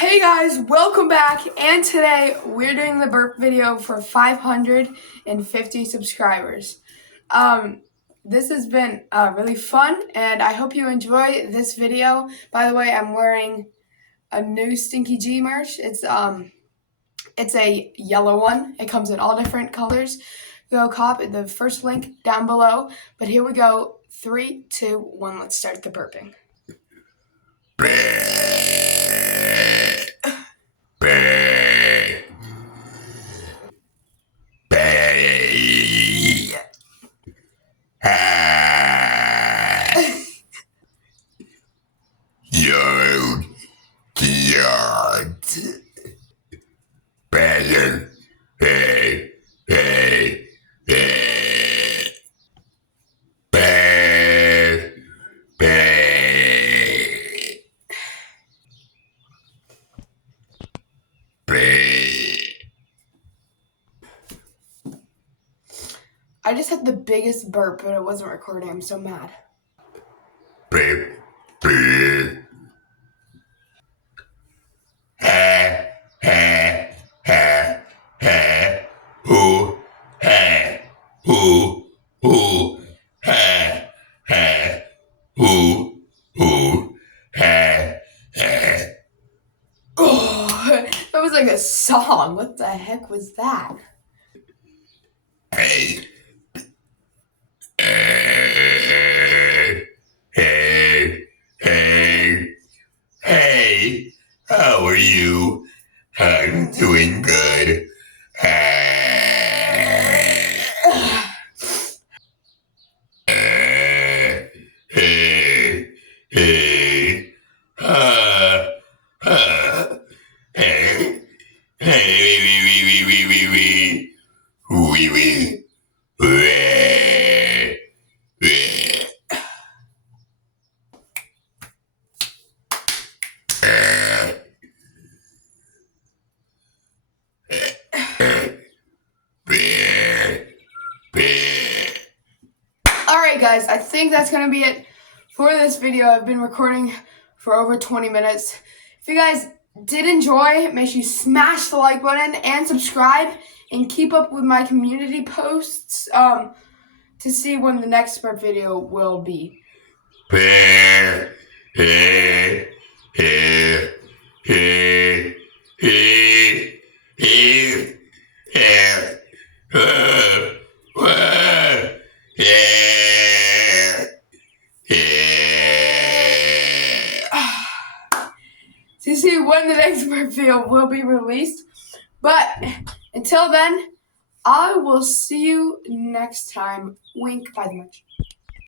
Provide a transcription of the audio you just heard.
Hey guys, welcome back, and today we're doing the burp video for 550 subscribers. This has been really fun, and I hope you enjoy this video. By the way, I'm wearing a new Stinky G merch. It's a yellow one. It comes in all different colors. Go cop the first link down below. But here we go. 3, 2, 1. Let's start the burping. I just had the biggest burp, but it wasn't recording. I'm so mad. Oh, that was like a song. What the heck was that? Hey, how are you? I'm doing good. Alright guys, I think that's going to be it for this video. I've been recording for over 20 minutes. If you guys did enjoy, make sure you smash the like button and subscribe and keep up with my community posts to see when the next burp video will be. To see when the next burp video will be released. But until then, I will see you next time. Wink by the much.